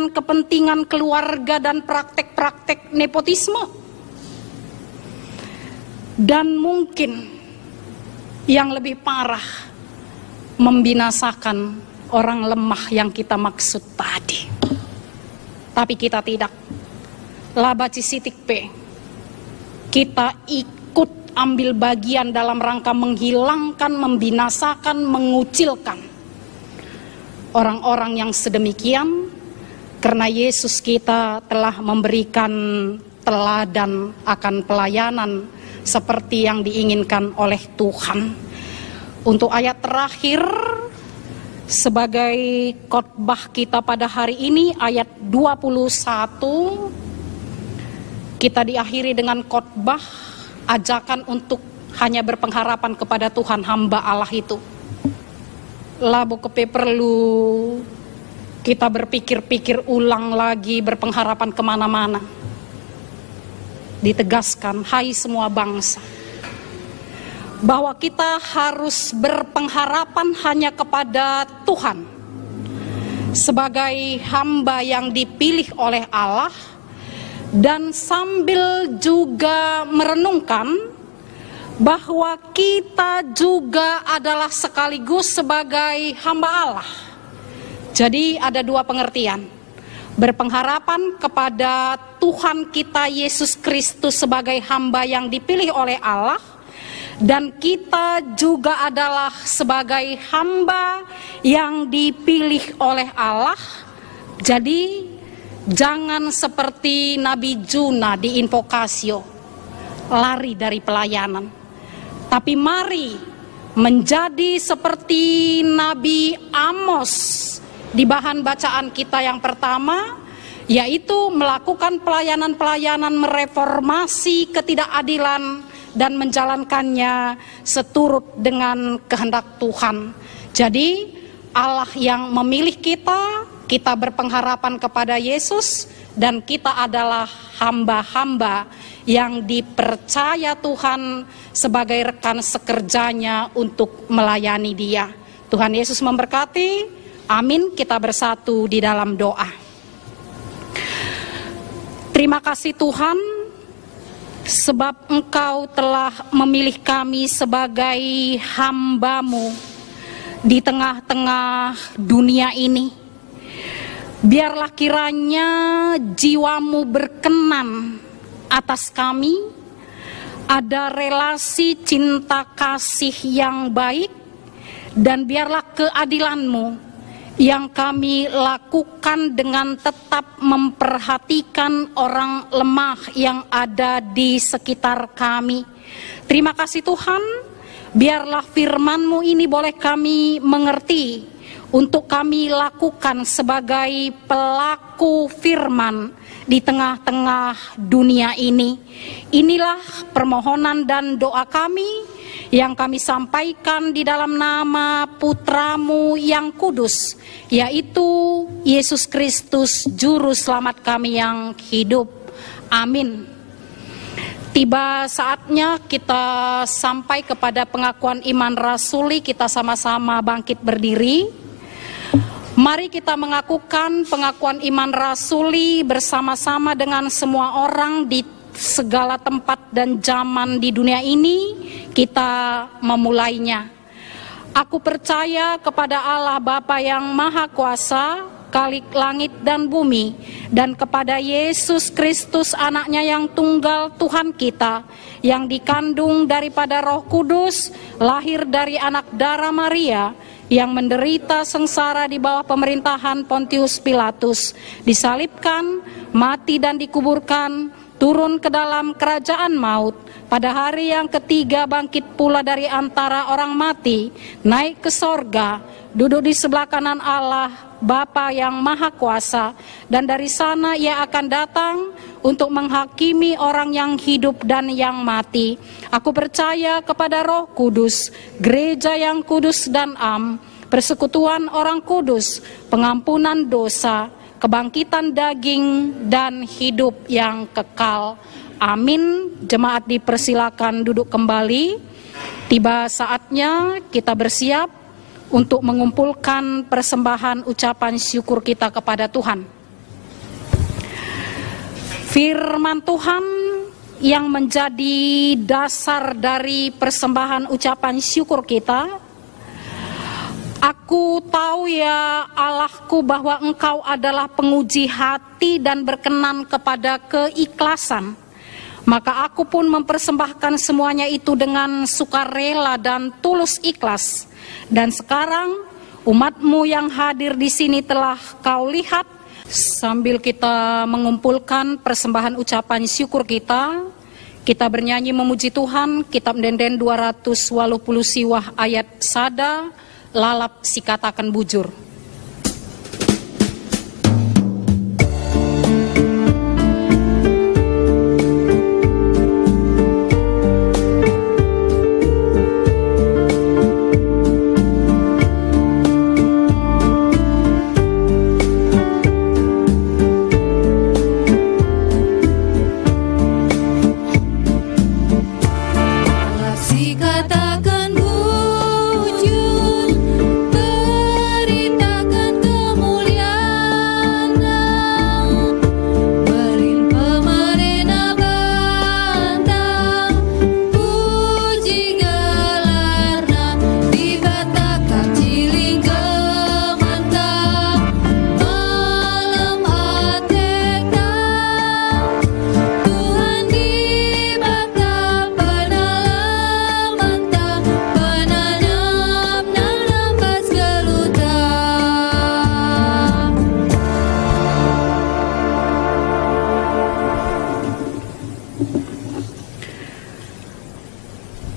kepentingan keluarga dan praktek-praktek nepotisme. Dan mungkin yang lebih parah, membinasakan orang lemah yang kita maksud tadi. Tapi kita tidak. Labaci sitik P. Kita ikut ambil bagian dalam rangka menghilangkan, membinasakan, mengucilkan orang-orang yang sedemikian, karena Yesus kita telah memberikan teladan akan pelayanan seperti yang diinginkan oleh Tuhan. Untuk ayat terakhir sebagai khotbah kita pada hari ini, ayat 21, kita diakhiri dengan khotbah ajakan untuk hanya berpengharapan kepada Tuhan, hamba Allah itu. Labu kepe perlu kita berpikir-pikir ulang lagi, berpengharapan kemana-mana. Ditegaskan, hai semua bangsa, bahwa kita harus berpengharapan hanya kepada Tuhan. sebagai hamba yang dipilih oleh Allah, dan sambil juga merenungkan bahwa kita juga adalah sekaligus sebagai hamba Allah. Jadi ada dua pengertian. Berpengharapan kepada Tuhan kita Yesus Kristus sebagai hamba yang dipilih oleh Allah, dan kita juga adalah sebagai hamba yang dipilih oleh Allah. Jadi jangan seperti Nabi Juna di Invokasio, lari dari pelayanan. Tapi mari menjadi seperti Nabi Amos di bahan bacaan kita yang pertama, yaitu melakukan pelayanan-pelayanan mereformasi ketidakadilan dan menjalankannya seturut dengan kehendak Tuhan. Jadi Allah yang memilih kita, kita berpengharapan kepada Yesus, dan kita adalah hamba-hamba yang dipercaya Tuhan sebagai rekan sekerjanya untuk melayani Dia. Tuhan Yesus memberkati. Amin. Kita bersatu di dalam doa. Terima kasih Tuhan, sebab Engkau telah memilih kami sebagai hamba-Mu di tengah-tengah dunia ini. Biarlah kiranya jiwa-Mu berkenan atas kami, ada relasi cinta kasih yang baik, dan biarlah keadilan-Mu yang kami lakukan dengan tetap memperhatikan orang lemah yang ada di sekitar kami. Terima kasih Tuhan, biarlah firman-Mu ini boleh kami mengerti untuk kami lakukan sebagai pelaku firman di tengah-tengah dunia ini. Inilah permohonan dan doa kami yang kami sampaikan di dalam nama Putra-Mu yang kudus, yaitu Yesus Kristus, Juru Selamat kami yang hidup. Amin. Tiba saatnya kita sampai kepada pengakuan iman rasuli. Kita sama-sama bangkit berdiri. Mari kita mengakukan pengakuan iman rasuli bersama-sama dengan semua orang di segala tempat dan zaman di dunia ini. Kita memulainya. Aku percaya kepada Allah Bapa yang Maha Kuasa, Khalik langit dan bumi, dan kepada Yesus Kristus anaknya yang tunggal Tuhan kita, yang dikandung daripada Roh Kudus, lahir dari anak darah Maria, yang menderita sengsara di bawah pemerintahan Pontius Pilatus, disalibkan, mati dan dikuburkan, turun ke dalam kerajaan maut, pada hari yang ketiga bangkit pula dari antara orang mati, naik ke sorga, duduk di sebelah kanan Allah Bapa yang Maha Kuasa, dan dari sana Ia akan datang untuk menghakimi orang yang hidup dan yang mati. Aku percaya kepada Roh Kudus, gereja yang kudus dan am, persekutuan orang kudus, pengampunan dosa, kebangkitan daging, dan hidup yang kekal. Amin. Jemaat dipersilakan duduk kembali. Tiba saatnya kita bersiap untuk mengumpulkan persembahan ucapan syukur kita kepada Tuhan. Firman Tuhan yang menjadi dasar dari persembahan ucapan syukur kita. Aku tahu ya Allahku bahwa Engkau adalah penguji hati dan berkenan kepada keikhlasan. Maka aku pun mempersembahkan semuanya itu dengan sukarela dan tulus ikhlas. Dan sekarang umat-Mu yang hadir di sini telah Kau lihat. Sambil kita mengumpulkan persembahan ucapan syukur kita, kita bernyanyi memuji Tuhan. Kitab Denden 280 siwah ayat sada, lalap si katakan bujur. Si katakan bujur, berita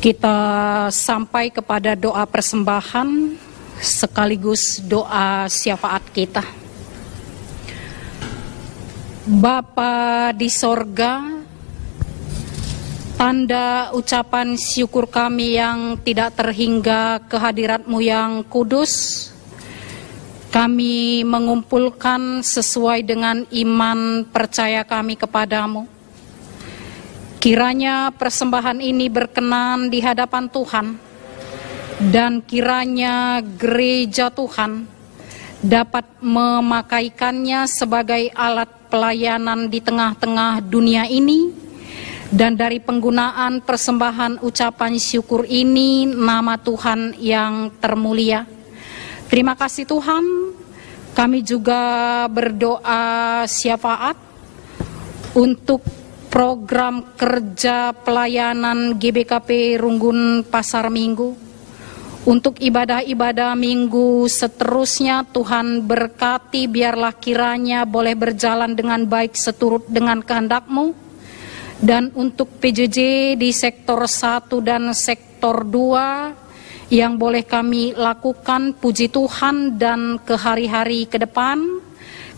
Kita sampai kepada doa persembahan sekaligus doa syafaat kita. Bapa di sorga, tanda ucapan syukur kami yang tidak terhingga kehadirat-Mu yang kudus, kami mengumpulkan sesuai dengan iman percaya kami kepadamu. Kiranya persembahan ini berkenan di hadapan Tuhan, dan kiranya gereja Tuhan dapat memakaikannya sebagai alat pelayanan di tengah-tengah dunia ini, dan dari penggunaan persembahan ucapan syukur ini nama Tuhan yang termulia. Terima kasih Tuhan. Kami juga berdoa syafaat untuk program kerja pelayanan GBKP Runggun Pasar Minggu. Untuk ibadah-ibadah minggu seterusnya, Tuhan berkati, biarlah kiranya boleh berjalan dengan baik seturut dengan kehendak-Mu. Dan untuk PJJ di sektor 1 dan sektor 2 yang boleh kami lakukan, puji Tuhan, dan ke hari-hari ke depan,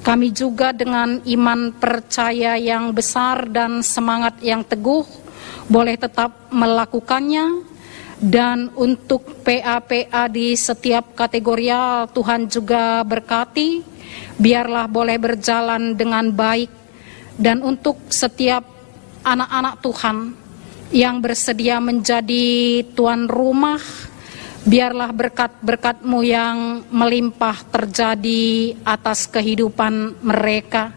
kami juga dengan iman percaya yang besar dan semangat yang teguh boleh tetap melakukannya. Dan untuk PA-PA di setiap kategorial, Tuhan juga berkati, biarlah boleh berjalan dengan baik. Dan untuk setiap anak-anak Tuhan yang bersedia menjadi tuan rumah, biarlah berkat-berkat-Mu yang melimpah terjadi atas kehidupan mereka.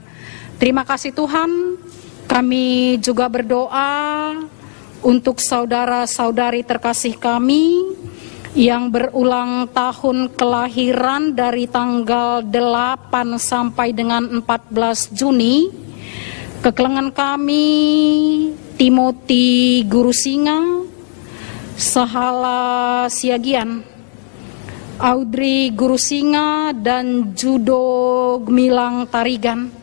Terima kasih Tuhan. Kami juga berdoa untuk saudara-saudari terkasih kami yang berulang tahun kelahiran dari tanggal 8 sampai dengan 14 Juni. Kekelengan kami Timothy Guru Singa, Sahala Siagian, Audrey Guru Singa, dan Judo Gemilang Tarigan.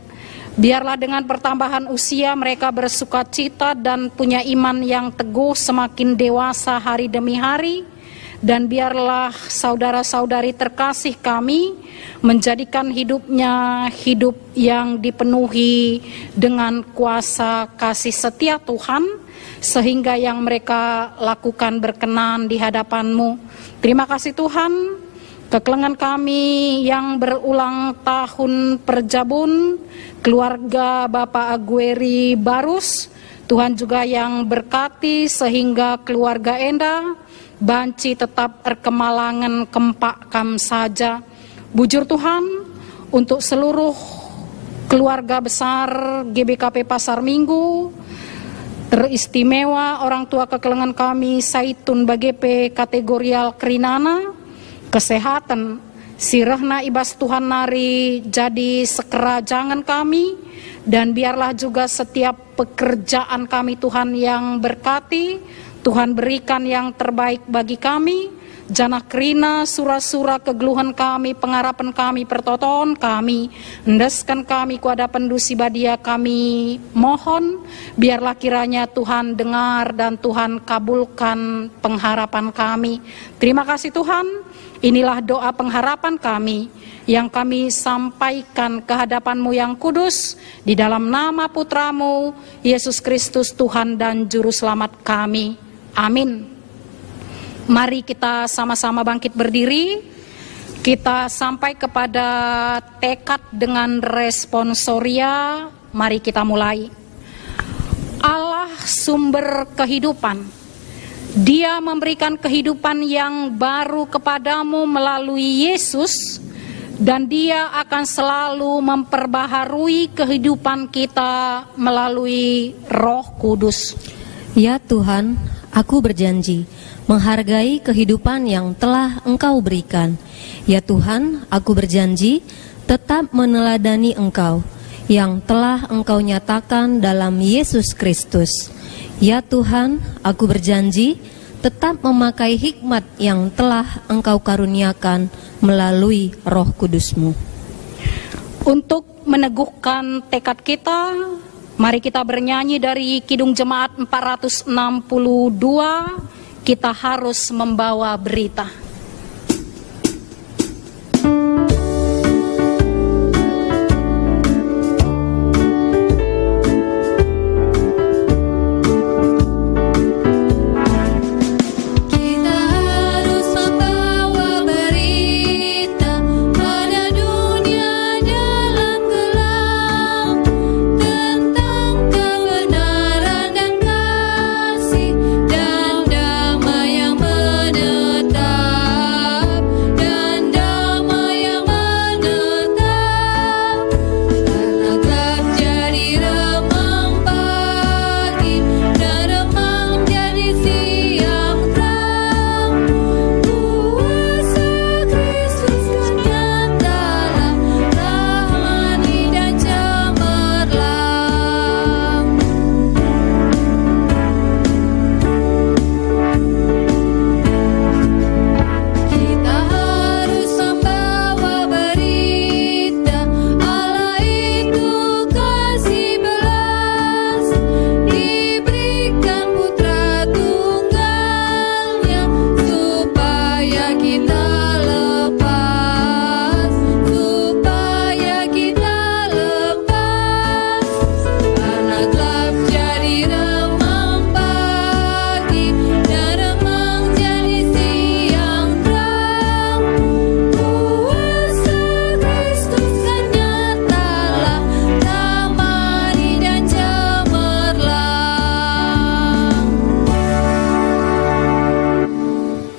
Biarlah dengan pertambahan usia mereka bersukacita dan punya iman yang teguh semakin dewasa hari demi hari. Dan biarlah saudara-saudari terkasih kami menjadikan hidupnya hidup yang dipenuhi dengan kuasa kasih setia Tuhan, sehingga yang mereka lakukan berkenan di hadapan-Mu. Terima kasih Tuhan. Kekelengan kami yang berulang tahun perjabun, keluarga Bapak Agueri Barus, Tuhan juga yang berkati sehingga keluarga Enda, banci tetap erkemalangan kempak kam saja. Bujur Tuhan untuk seluruh keluarga besar GBKP Pasar Minggu, teristimewa orang tua kekelengan kami Saitun Bagepe kategorial Kerinana, kesehatan sirahna ibas Tuhan nari jadi sekerajangan kami, dan biarlah juga setiap pekerjaan kami Tuhan yang berkati, Tuhan berikan yang terbaik bagi kami. Janah kerina sura-sura kegeluhan kami, pengharapan kami, pertoton kami, endaskan kami kuada pendusi badia kami mohon, biarlah kiranya Tuhan dengar dan Tuhan kabulkan pengharapan kami. Terima kasih Tuhan. Inilah doa pengharapan kami yang kami sampaikan ke hadapan-Mu yang kudus, di dalam nama Putra-Mu Yesus Kristus Tuhan dan Juru Selamat kami. Amin. Mari kita sama-sama bangkit berdiri. Kita sampai kepada tekad dengan responsoria. Mari kita mulai. Allah sumber kehidupan. Dia memberikan kehidupan yang baru kepadamu melalui Yesus, dan Dia akan selalu memperbaharui kehidupan kita melalui Roh Kudus. Ya Tuhan, aku berjanji menghargai kehidupan yang telah Engkau berikan. Ya Tuhan, aku berjanji tetap meneladani Engkau yang telah Engkau nyatakan dalam Yesus Kristus. Ya Tuhan, aku berjanji tetap memakai hikmat yang telah Engkau karuniakan melalui Roh Kudus-Mu. Untuk meneguhkan tekad kita, mari kita bernyanyi dari Kidung Jemaat 462 kita harus membawa berita.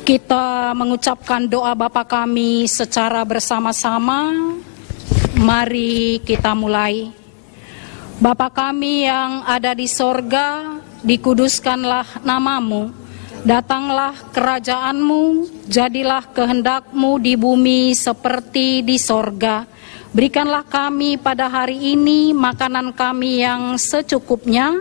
Kita mengucapkan doa Bapa kami secara bersama-sama. Mari kita mulai. Bapa kami yang ada di sorga, dikuduskanlah namamu. Datanglah kerajaanmu, jadilah kehendakmu di bumi seperti di sorga. Berikanlah kami pada hari ini makanan kami yang secukupnya,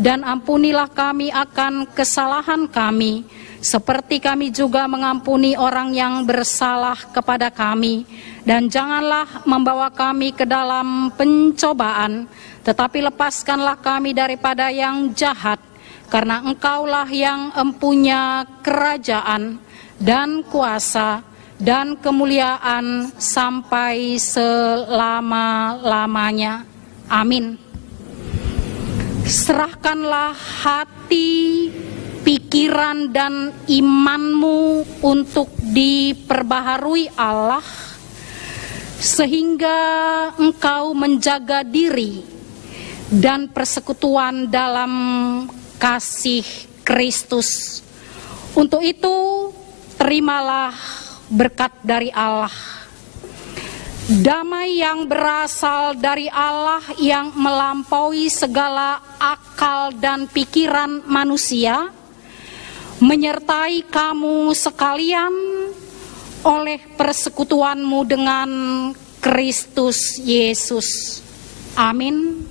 dan ampunilah kami akan kesalahan kami, seperti kami juga mengampuni orang yang bersalah kepada kami. Dan janganlah membawa kami ke dalam pencobaan, tetapi lepaskanlah kami daripada yang jahat. Karena Engkaulah yang empunya kerajaan dan kuasa dan kemuliaan sampai selama-lamanya. Amin. Serahkanlah hati, pikiran dan imanmu untuk diperbaharui Allah, sehingga engkau menjaga diri dan persekutuan dalam kasih Kristus. Untuk itu, terimalah berkat dari Allah. Damai yang berasal dari Allah yang melampaui segala akal dan pikiran manusia, menyertai kamu sekalian oleh persekutuanmu dengan Kristus Yesus. Amin.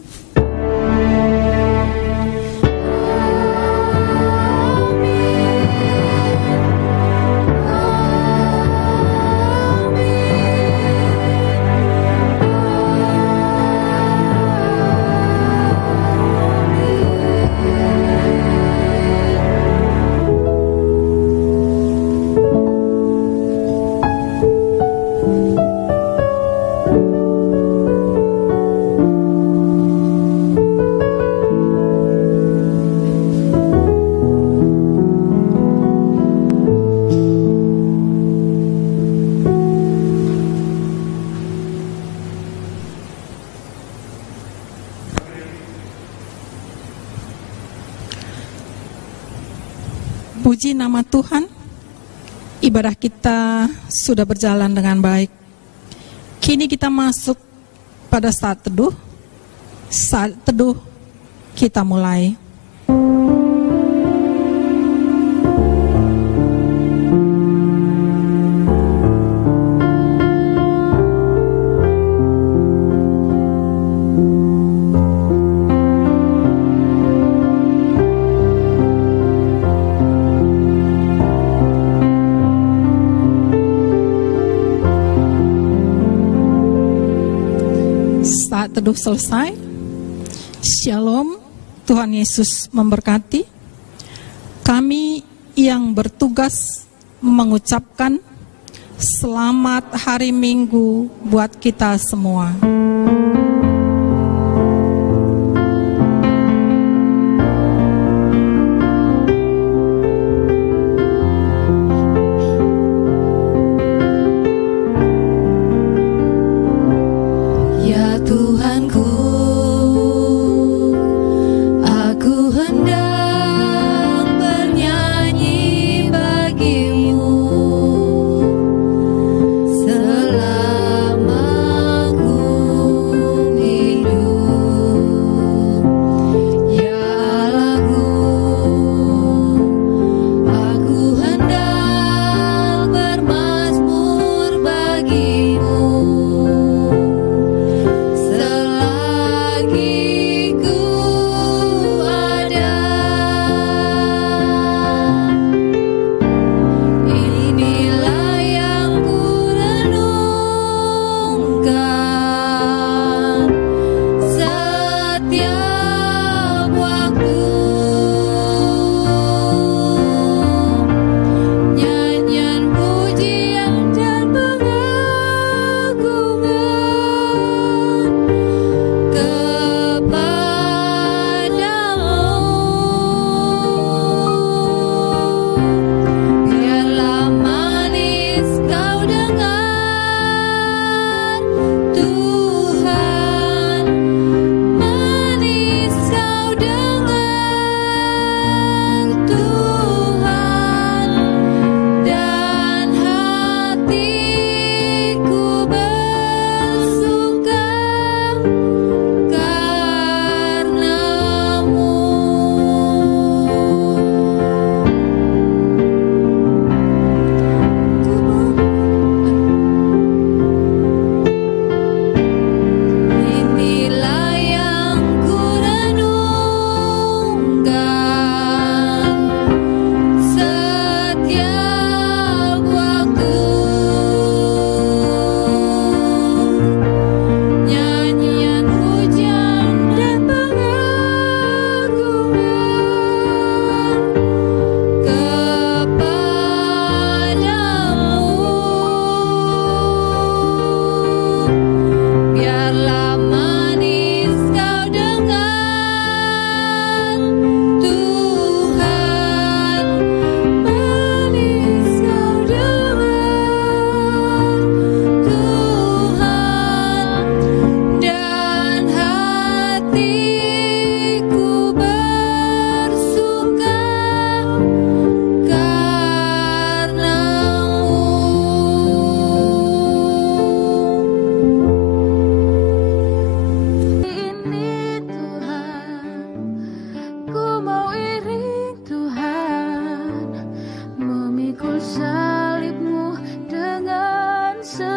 Puji nama Tuhan, ibadah kita sudah berjalan dengan baik. Kini kita masuk pada saat teduh. Saat teduh kita mulai. Saat teduh selesai. Shalom, Tuhan Yesus memberkati. Kami yang bertugas mengucapkan selamat hari Minggu buat kita semua.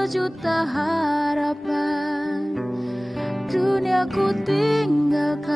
sejuta harapan, dunia ku tinggalkan.